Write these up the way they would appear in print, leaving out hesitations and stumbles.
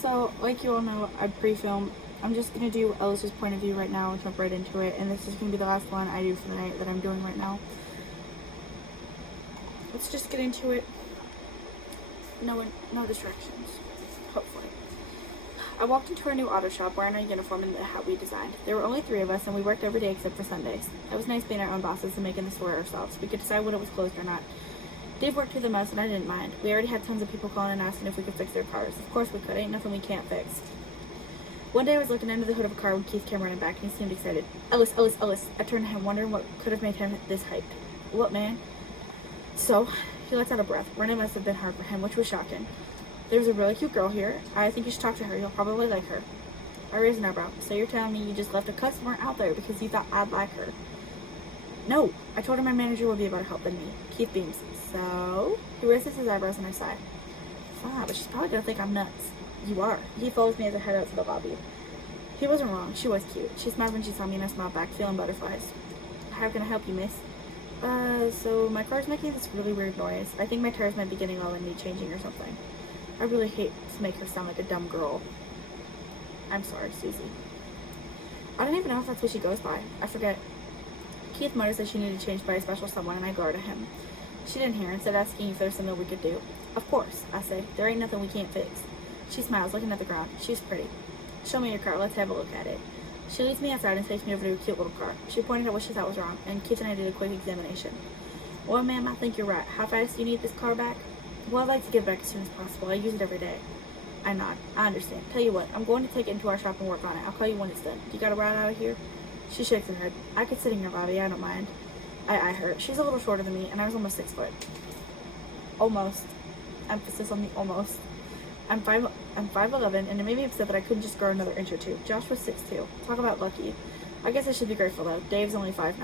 So, like you all know, I pre-film. I'm just gonna do Ellis's point of view right now and jump right into it. And this is gonna be the last one I do for the night that I'm doing right now. Let's just get into it. No distractions. Hopefully. I walked into our new auto shop wearing our uniform and the hat we designed. There were only 3 of us, and we worked every day except for Sundays. It was nice being our own bosses and making the store ourselves. We could decide when it was closed or not. Dave worked here the most, and I didn't mind. We already had tons of people calling and asking if we could fix their cars. Of course we could. Ain't nothing we can't fix. One day I was looking under the hood of a car when Keith came running back, and he seemed excited. Ellis, Ellis, Ellis. I turned to him, wondering what could have made him this hyped. What, man? So, he lets out a breath. Running must have been hard for him, which was shocking. There's a really cute girl here. I think you should talk to her. You'll probably like her. I raised an eyebrow. So you're telling me you just left a customer out there because you thought I'd like her? No. I told her my manager would be able to help me. Keith beams. So? He raises his eyebrows and I sigh. Fine, but she's probably gonna think I'm nuts. You are. He follows me as I head out to the lobby. He wasn't wrong. She was cute. She smiled when she saw me and I smiled back, feeling butterflies. How can I help you, miss? So my car's making this really weird noise. I think my tires might be getting low and need changing or something. I really hate to make her sound like a dumb girl. I'm sorry, Susie. I don't even know if that's what she goes by. I forget. Keith mutters that she needed changed by a special someone, and I glared at him. She didn't hear, instead asking if there's something we could do. Of course, I say. There ain't nothing we can't fix. She smiles, looking at the ground. She's pretty. Show me your car. Let's have a look at it. She leads me outside and takes me over to a cute little car. She pointed out what she thought was wrong, and Keith and I did a quick examination. Well, ma'am, I think you're right. How fast do you need this car back? Well, I'd like to get it back as soon as possible. I use it every day. I nod. I understand. Tell you what, I'm going to take it into our shop and work on it. I'll call you when it's done. You got a ride out of here? She shakes her head. I could sit in your lobby. I don't mind. I eye her. She's a little shorter than me, and I was almost 6 foot. Almost. Emphasis on the almost. I'm 5'11", and it made me upset that I couldn't just grow another inch or two. Josh was 6'2". Talk about lucky. I guess I should be grateful, though. Dave's only 5'9".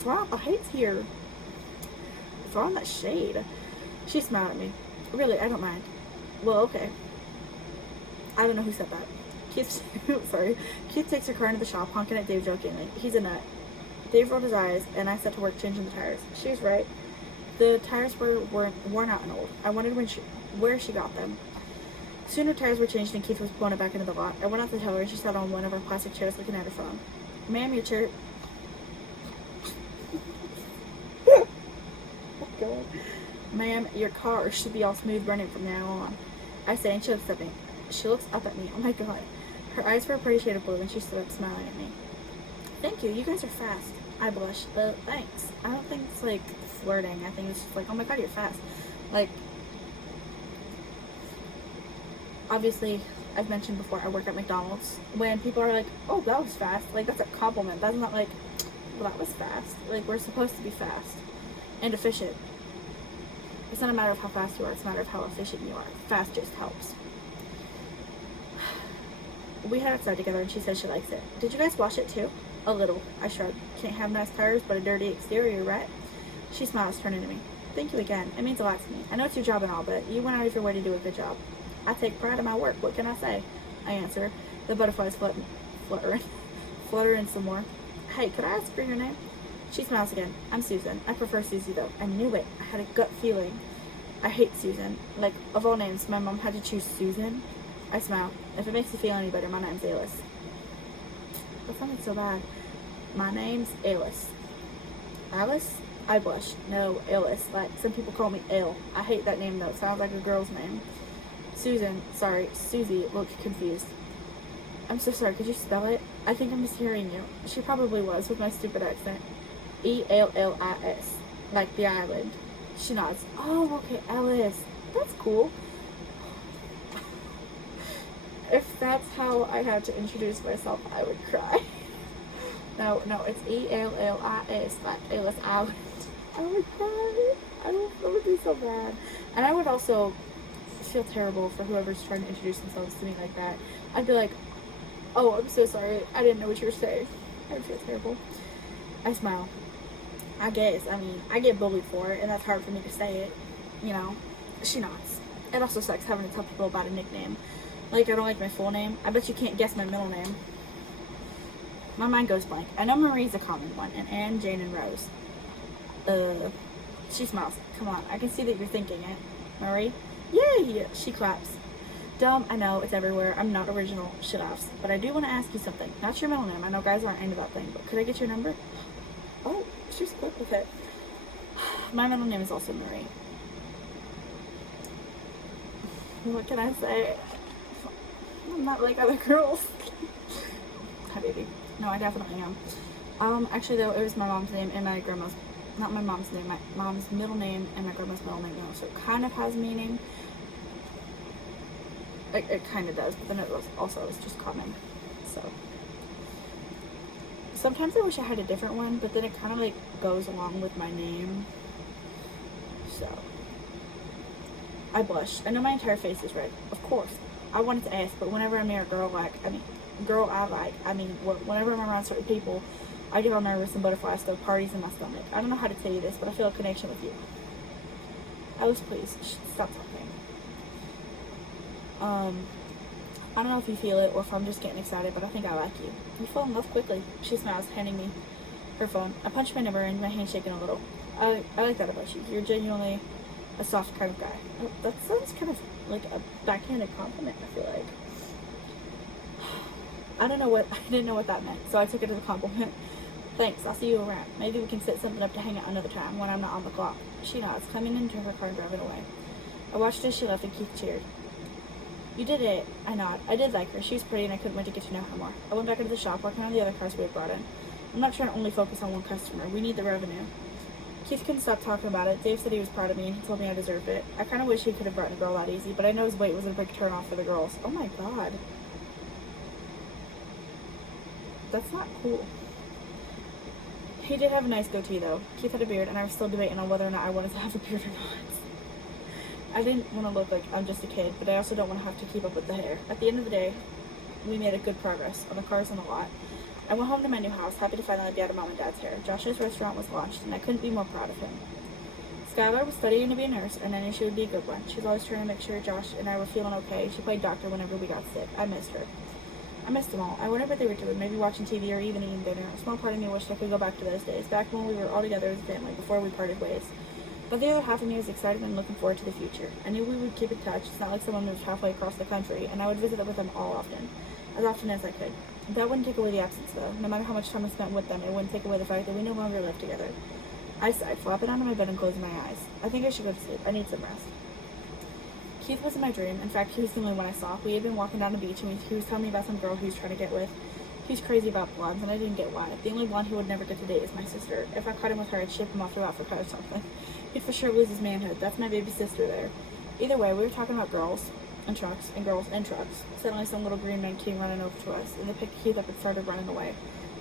Throw out the heights here. Throw on that shade. She smiled at me. Really, I don't mind. Well, okay. I don't know who said that. Keith takes her car into the shop, honking at Dave jokingly. He's a nut. Dave rolled his eyes, and I set to work changing the tires. She was right. The tires were worn out and old. I wondered where she got them. Soon her tires were changed, and Keith was pulling it back into the lot. I went out to tell her, and she sat on one of our plastic chairs looking at her phone. Ma'am, your chair... Oh, God. Ma'am, your car should be all smooth running from now on. I say, and she looks at me. Oh my God. Her eyes were a pretty shade of blue, and she stood up smiling at me. Thank you. You guys are fast. I blush. Thanks. I don't think it's like flirting. I think it's just like, oh my God, you're fast. Like, obviously, I've mentioned before, I work at McDonald's. When people are like, oh, that was fast. Like, that's a compliment. That's not like, well, that was fast. Like, we're supposed to be fast and efficient. It's not a matter of how fast you are, it's a matter of how efficient you are. Fast just helps. We head outside together and she says she likes it. Did you guys wash it too? A little. I shrugged. Can't have nice tires but a dirty exterior, right? She smiles, turning to me. Thank you again. It means a lot to me. I know it's your job and all, but you went out of your way to do a good job. I take pride in my work. What can I say? I answer. The butterflies fluttering some more. Hey, could I ask for your name? She smiles again. I'm Susan. I prefer Susie though. I knew it. I had a gut feeling. I hate Susan. Like, of all names, my mom had to choose Susan. I smile. If it makes you feel any better, my name's Ellis. That sounded so bad. My name's Ellis. Alice? I blush. No, Ellis. Like, some people call me Elle. I hate that name though. It sounds like a girl's name. Susan. Sorry, Susie looked confused. I'm so sorry. Could you spell it? I think I'm mishearing you. She probably was with my stupid accent. E-L-L-I-S. Like the island. She nods. Oh, okay, Ellis. That's cool. If that's how I had to introduce myself, I would cry. No, it's E-L-L-I-S, like Ellis Island. I would cry. That would be so bad. And I would also feel terrible for whoever's trying to introduce themselves to me like that. I'd be like, oh, I'm so sorry. I didn't know what you were saying. I'd feel terrible. I smile. I guess. I mean, I get bullied for it, and that's hard for me to say it. You know, she nods. It also sucks having to tell people about a nickname. Like, I don't like my full name. I bet you can't guess my middle name. My mind goes blank. I know Marie's a common one, and Anne, Jane, and Rose. She smiles. Come on, I can see that you're thinking it. Marie? Yay! She claps. Dumb, I know, it's everywhere. I'm not original. Shit offs. But I do want to ask you something. Not your middle name. I know guys aren't into that thing, but could I get your number? Oh, she's quick with it. My middle name is also Marie. What can I say? I'm not like other girls. Hi, baby. No, I definitely am. Actually, though, it was my mom's name and my grandma's, not my mom's name, my mom's middle name and my grandma's middle name, though, so it kind of has meaning. It kind of does, but then it was just common, so. Sometimes I wish I had a different one, but then it kind of, like, goes along with my name, so. I blush. I know my entire face is red, of course. I wanted to ask, but whenever I'm near a girl whenever I'm around certain people, I get all nervous and butterflies to parties in my stomach. I don't know how to tell you this, but I feel a connection with you. Ellis, please, stop talking. I don't know if you feel it or if I'm just getting excited, but I think I like you. You fall in love quickly. She smiles, handing me her phone. I punch my number in, my hand shaking a little. I like that about you. You're genuinely a soft kind of guy. Oh, that sounds kind of like a backhanded compliment, I feel like. I didn't know what that meant, so I took it as a compliment. Thanks, I'll see you around. Maybe we can set something up to hang out another time when I'm not on the clock. She nods, climbing into her car and driving away. I watched as she left and Keith cheered. You did it. I nod. I did like her. She was pretty and I couldn't wait to get to know her more. I went back into the shop working on the other cars we had brought in. I'm not trying to only focus on one customer. We need the revenue. Keith couldn't stop talking about it. Dave said he was proud of me and he told me I deserved it. I kind of wish he could have brought a girl that easy, but I know his weight was a big turn off for the girls. Oh my god. That's not cool. He did have a nice goatee though. Keith had a beard and I was still debating on whether or not I wanted to have a beard or not. I didn't want to look like I'm just a kid, but I also don't want to have to keep up with the hair. At the end of the day, we made a good progress on the cars and the lot. I went home to my new house, happy to finally be out of Mom and Dad's hair. Josh's restaurant was launched, and I couldn't be more proud of him. Skylar was studying to be a nurse, and I knew she would be a good one. She was always trying to make sure Josh and I were feeling okay. She played doctor whenever we got sick. I missed her. I missed them all. I wondered what they were doing, maybe watching TV or even eating dinner. A small part of me wished I could go back to those days, back when we were all together as a family, before we parted ways. But the other half of me was excited and looking forward to the future. I knew we would keep in touch. It's not like someone moved halfway across the country, and I would visit with them as often as I could. That wouldn't take away the absence, though. No matter how much time I spent with them, it wouldn't take away the fact that we no longer lived together. I sighed, flopping onto my bed and closing my eyes. I think I should go to sleep. I need some rest. Keith was in my dream. In fact, he was the only one I saw. We had been walking down the beach, and he was telling me about some girl he was trying to get with. He's crazy about blondes, and I didn't get why. The only blonde he would never get to date is my sister. If I caught him with her, I'd ship him off to Africa or something. He'd for sure lose his manhood. That's my baby sister there. Either way, we were talking about girls and trucks and girls and trucks. Suddenly, some little green man came running over to us, and they picked Keith up and started running away.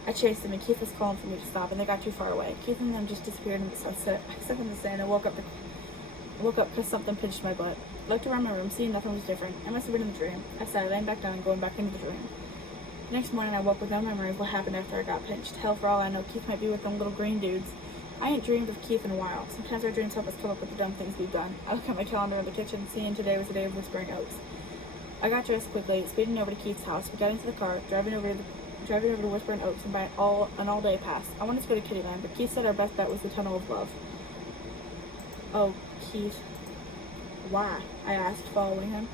I chased him, and Keith was calling for me to stop, and they got too far away. Keith and them just disappeared in the sunset. I sat in the sand and woke up because something pinched my butt. I looked around my room, seeing nothing was different. I must have been in the dream. I sat laying back down and going back into the dream. The next morning, I woke with no memory of what happened after I got pinched. Hell, for all I know, Keith might be with them little green dudes. I ain't dreamed of Keith in a while. Sometimes our dreams help us come up with the dumb things we've done. I look at my calendar in the kitchen, seeing today was the day of Whispering Oaks. I got dressed quickly, speeding over to Keith's house. We got into the car, driving over to Whispering Oaks, and by an all-day pass. I wanted to go to Kittyland, but Keith said our best bet was the Tunnel of Love. Oh, Keith. Why? I asked, following him.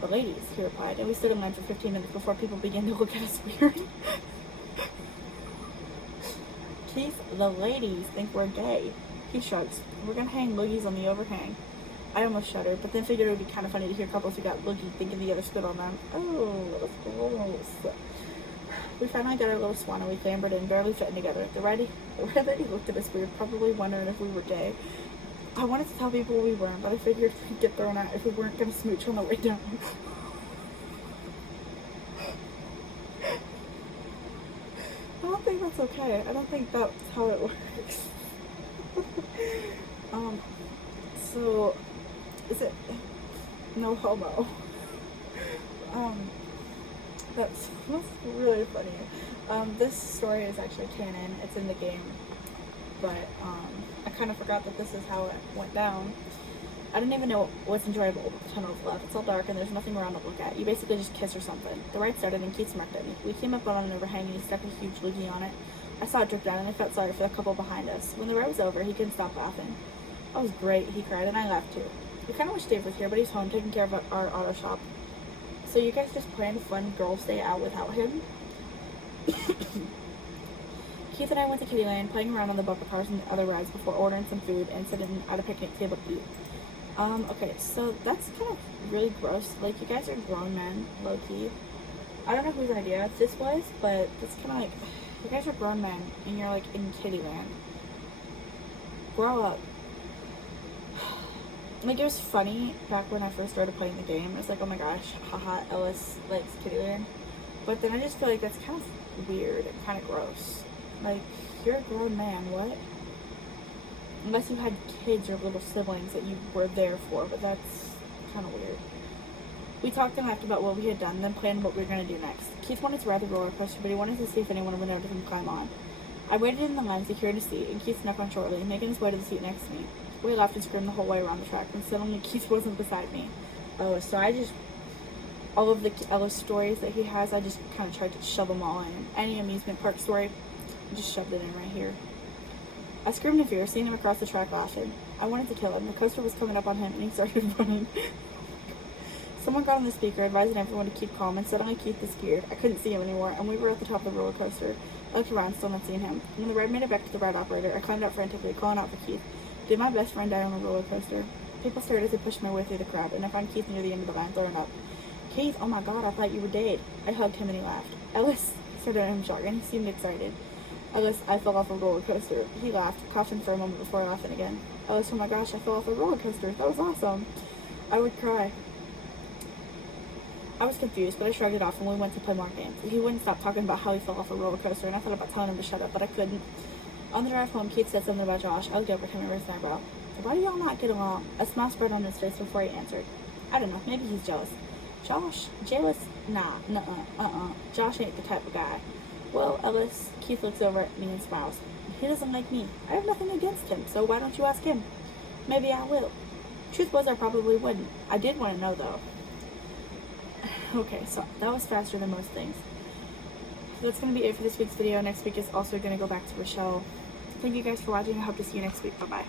The ladies, he replied, and we stood in line for 15 minutes before people began to look at us weird. Keith, the ladies think we're gay. He shrugs. We're gonna hang loogies on the overhang. I almost shuddered, but then figured it would be kind of funny to hear couples who got loogie thinking the other stood on them. Oh, that was gross. We finally got our little swan and we clambered in, barely fitting together. The lady looked at us weird, probably wondering if we were gay. I wanted to tell people we weren't, but I figured we'd get thrown out if we weren't gonna smooch on the way down. I don't think that's okay. I don't think that's how it works. So, is it no homo? That's really funny. This story is actually canon. It's in the game, but I kind of forgot that this is how it went down. I didn't even know what's enjoyable with the Tunnel of Love. It's all dark and there's nothing around to look at. You basically just kiss or something. The ride started and Keith smirked at me. We came up on an overhang and he stuck a huge loogie on it. I saw it drip down and I felt sorry for the couple behind us. When the ride was over, he couldn't stop laughing. That was great, he cried, and I laughed too. We kind of wish Dave was here, but he's home taking care of our auto shop. So you guys just planned a fun girls' day out without him? Keith and I went to Kittyland, playing around on the bumper cars and other rides before ordering some food and sitting at a picnic table to eat. Okay, so that's kind of really gross. Like, you guys are grown men, low-key. I don't know whose idea this was, but it's kind of like, you guys are grown men, and you're, like, in Kittyland. Grow up. Like, it was funny back when I first started playing the game. It was like, oh my gosh, haha, Ellis likes Kittyland. But then I just feel like that's kind of weird and kind of gross. Like, you're a grown man, what? Unless you had kids or little siblings that you were there for, but that's kind of weird. We talked and laughed about what we had done, then planned what we were going to do next. Keith wanted to ride the roller coaster, but he wanted to see if anyone would notice him climb on. I waited in the line, secured a seat, and Keith snuck on shortly, making his way to the seat next to me. We laughed and screamed the whole way around the track, and suddenly Keith wasn't beside me. Oh, so all of the Ellis stories that he has, I just kind of tried to shove them all in. Any amusement park story, I just shoved it in right here. I screamed in fear, seeing him across the track laughing. I wanted to kill him. The coaster was coming up on him, and he started running. Someone got on the speaker, advising everyone to keep calm, and suddenly Keith disappeared. I couldn't see him anymore, and we were at the top of the roller coaster. I looked around, still not seeing him. When the ride made it back to the ride operator, I climbed out frantically, calling out for Keith. Did my best friend die on the roller coaster? People stared as I pushed my way through the crowd, and I found Keith near the end of the line, throwing up. Keith, oh my god, I thought you were dead. I hugged him, and he laughed. Ellis, I started at him shocked, and he seemed excited. Ellis, I fell off a roller coaster. He laughed, coughing for a moment before laughing again. Ellis, oh my gosh, I fell off a roller coaster. That was awesome. I would cry. I was confused, but I shrugged it off and we went to play more games. He wouldn't stop talking about how he fell off a roller coaster, and I thought about telling him to shut up, but I couldn't. On the drive home, Keith said something about Josh. I looked over at him and raised my eyebrow. Why do y'all not get along? A smile spread on his face before he answered. I don't know, maybe he's jealous. Josh? Jealous? Nah, Josh ain't the type of guy. Well, Ellis, Keith looks over at me and smiles. He doesn't like me. I have nothing against him, so why don't you ask him? Maybe I will. Truth was, I probably wouldn't. I did want to know, though. Okay, so that was faster than most things. So that's going to be it for this week's video. Next week is also going to go back to Rochelle. Thank you guys for watching. I hope to see you next week. Bye-bye.